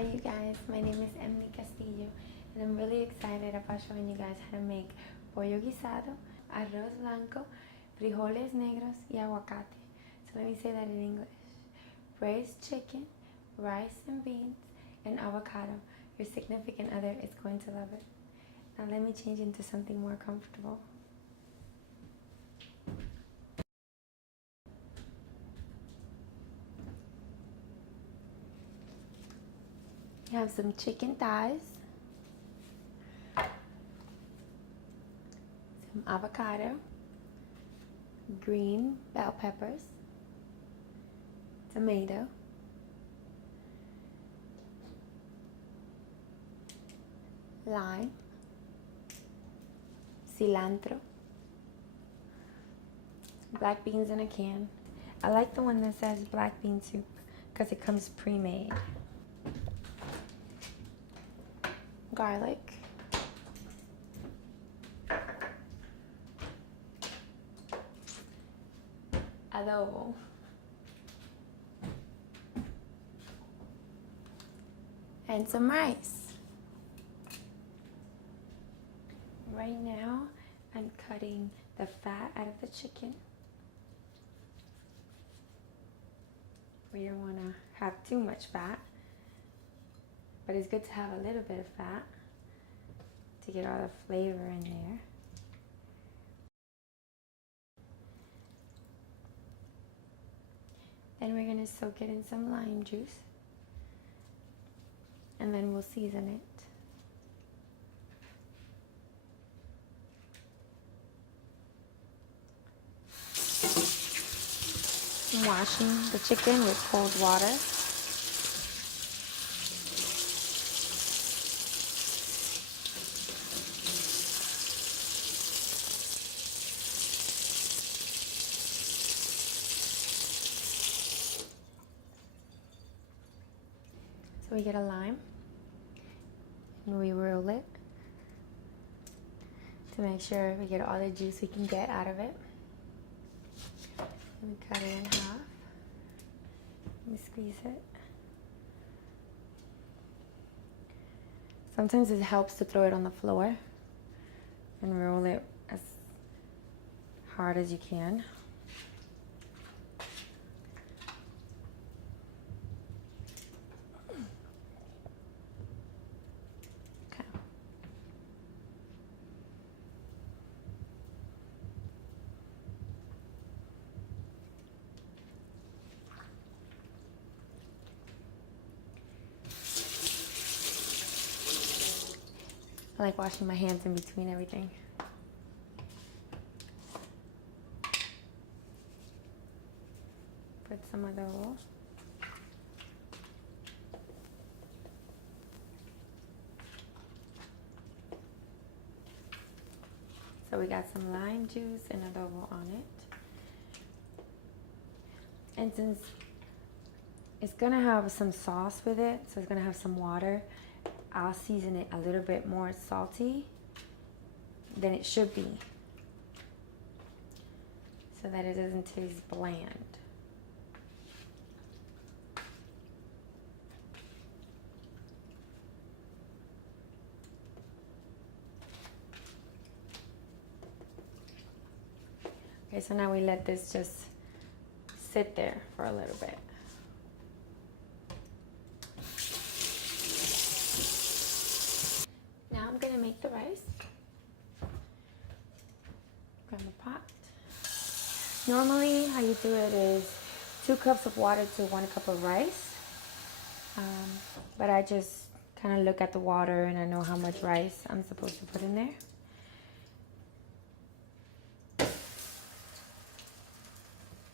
Hi you guys, my name is Emily Castillo and I'm really excited about showing you guys how to make pollo guisado, arroz blanco, frijoles negros y aguacate. So let me say that in English. Braised chicken, rice and beans, and avocado. Your significant other is going to love it. Now let me change into something more comfortable. You have some chicken thighs, some avocado, green bell peppers, tomato, lime, cilantro, black beans in a can. I like the one that says black bean soup because it comes pre-made. Garlic, adobo, and some rice. Right now, I'm cutting the fat out of the chicken. We don't want to have too much fat, but it's good to have a little bit of fat to get all the flavor in there. Then we're going to soak it in some lime juice, and then we'll season it. I'm washing the chicken with cold water. So we get a lime and we roll it to make sure we get all the juice we can get out of it. And we cut it in half. We squeeze it. Sometimes it helps to throw it on the floor and roll it as hard as you can. Okay. I like washing my hands in between everything. Put some of those. So we got some lime juice and adobo on it. And since it's gonna have some sauce with it, so it's gonna have some water, I'll season it a little bit more salty than it should be, so that it doesn't taste bland. Okay, so now we let this just sit there for a little bit. Now I'm gonna make the rice. Grab a pot. Normally how you do it is 2 cups of water to 1 cup of rice. But I just kind of look at the water and I know how much rice I'm supposed to put in there.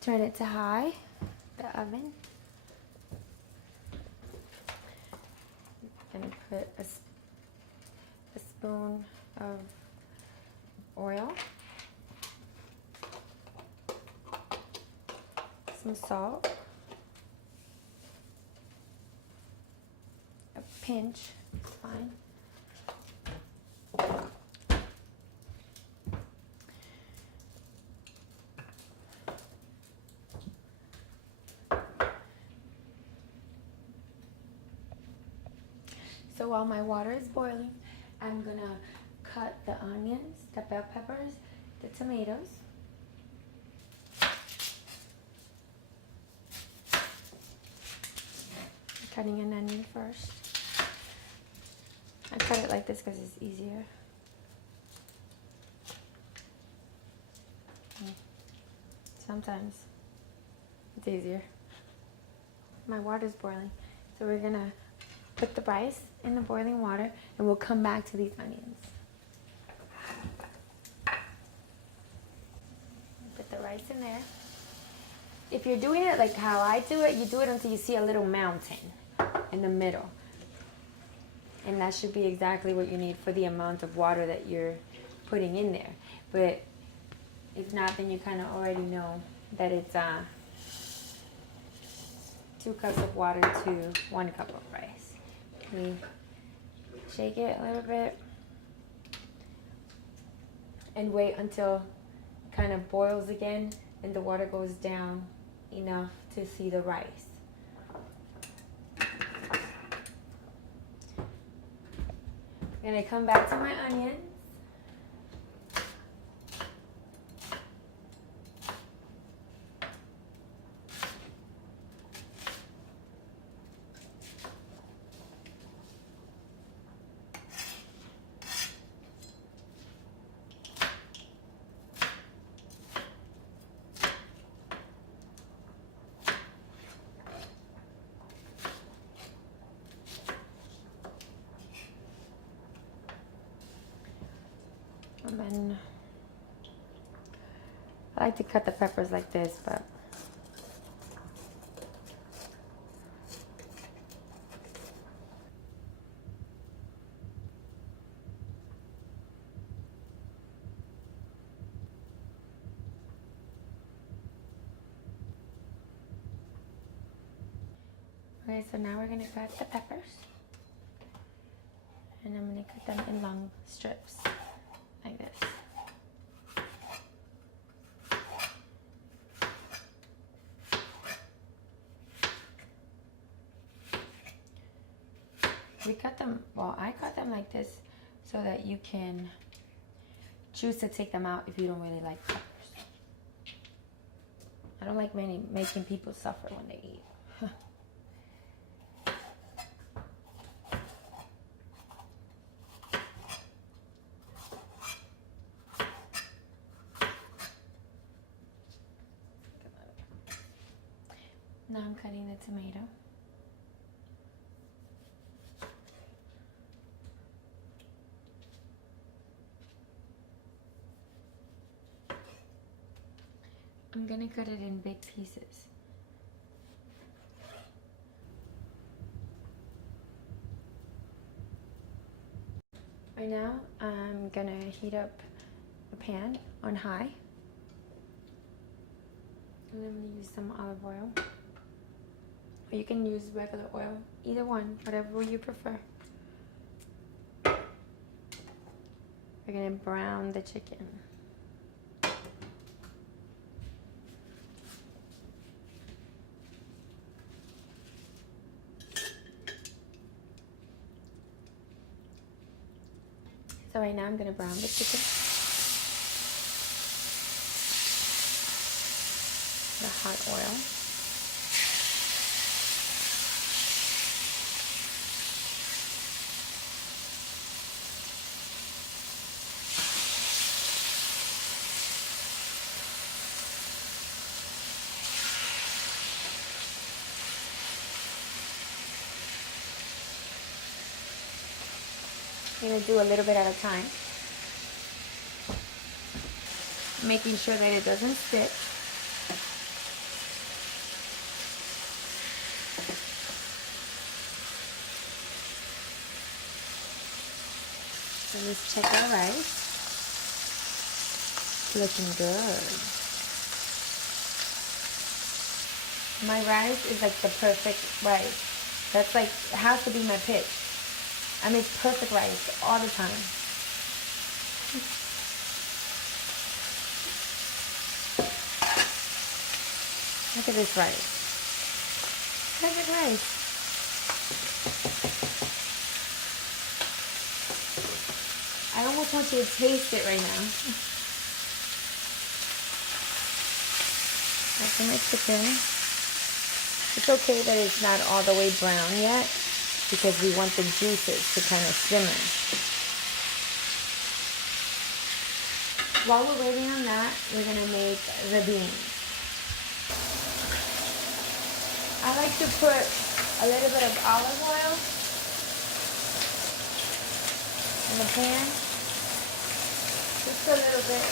Turn it to high, the oven. And put a spoon of oil, some salt, a pinch, fine. So while my water is boiling, I'm gonna cut the onions, the bell peppers, the tomatoes. Cutting an onion first. I cut it like this because it's easier. Sometimes it's easier. My water's boiling, so we're gonna put the rice in the boiling water and we'll come back to these onions. Put the rice in there. If you're doing it like how I do it, you do it until you see a little mountain in the middle. And that should be exactly what you need for the amount of water that you're putting in there. But if not, then you kind of already know that it's 2 cups of water to 1 cup of rice. We shake it a little bit and wait until it kind of boils again and the water goes down enough to see the rice. I'm gonna come back to my onions. And then I like to cut the peppers like this, but okay, so now we're gonna cut the peppers, and I'm gonna cut them in long strips. Like this. We cut them, well, I cut them like this so that you can choose to take them out if you don't really like peppers. I don't like making people suffer when they eat. Now I'm cutting the tomato. I'm gonna cut it in big pieces. Right now, I'm gonna heat up a pan on high. And I'm gonna use some olive oil. Or you can use regular oil, either one, whatever you prefer. We're gonna brown the chicken. So right now I'm gonna brown the chicken. The hot oil. I'm going to do a little bit at a time, making sure that it doesn't stick. So let's check our rice. Looking good. My rice is like the perfect rice. That's like, it has to be my pitch. I make perfect rice all the time. Look at this rice. Perfect rice. I almost want you to taste it right now. After my chicken. It's okay that it's not all the way brown yet because we want the juices to kind of simmer. While we're waiting on that, we're gonna make the beans. I like to put a little bit of olive oil in the pan, just a little bit.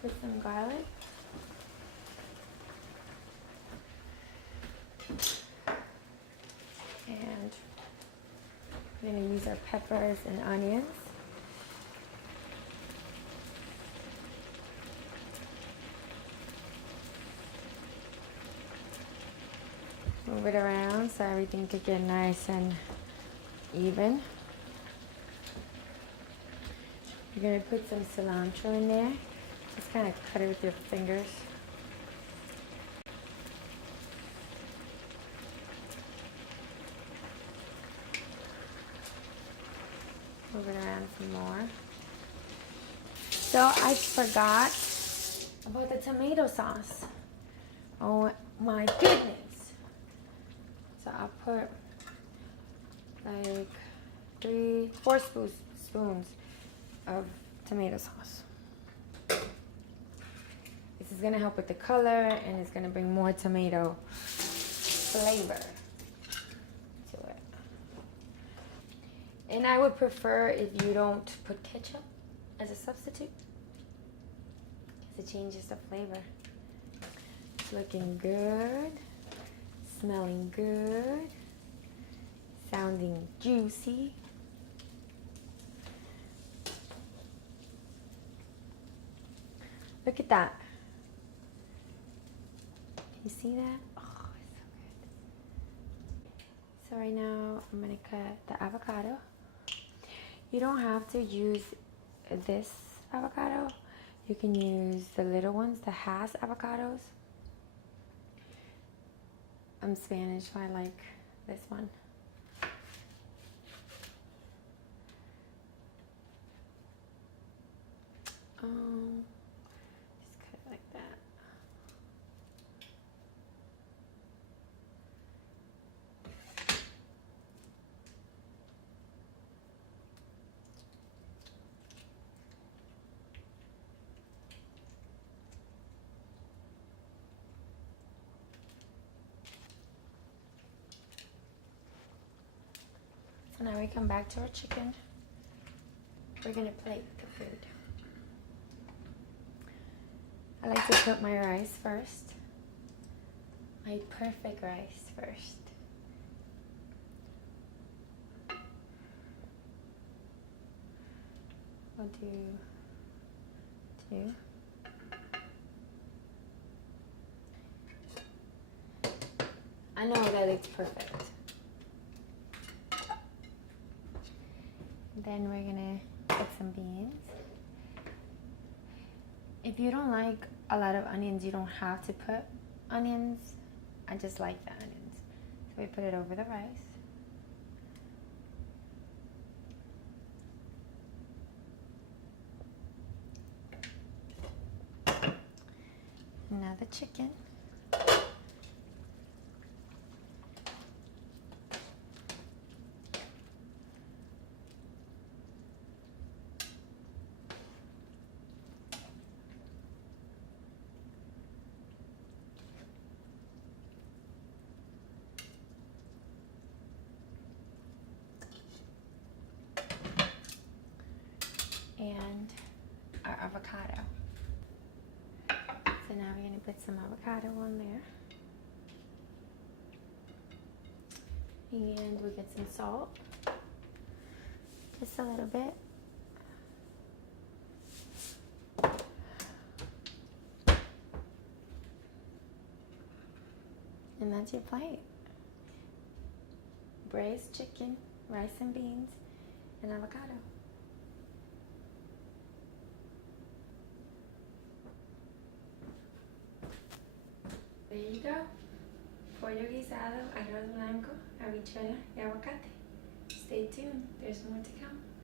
Put some garlic. And we're going to use our peppers and onions. Move it around so everything could get nice and even. You're going to put some cilantro in there. Just kind of cut it with your fingers. Move it around some more. So I forgot about the tomato sauce. Oh my goodness. So I'll put like 4 spoons of tomato sauce. This is gonna help with the color and it's gonna bring more tomato flavor to it. And I would prefer if you don't put ketchup as a substitute because it changes the flavor. It's looking good, smelling good, sounding juicy. Look at that. You see that? Oh, it's so good. So right now I'm gonna cut the avocado. You don't have to use this avocado. You can use the little ones, the Hass avocados. I'm Spanish, so I like this one. Just cut it like that. So now we come back to our chicken. We're gonna plate the food. I like to put my rice first. My perfect rice first. I'll do 2. I know that it's perfect. Then we're gonna put some beans. If you don't like a lot of onions, you don't have to put onions. I just like the onions. So we put it over the rice. Now the chicken. And our avocado. So now we're going to put some avocado on there. And we'll get some salt. Just a little bit. And that's your plate. Braised chicken, rice and beans, and avocado. There you go. Pollo guisado, arroz blanco, habichuela, y aguacate. Stay tuned, there's more to come.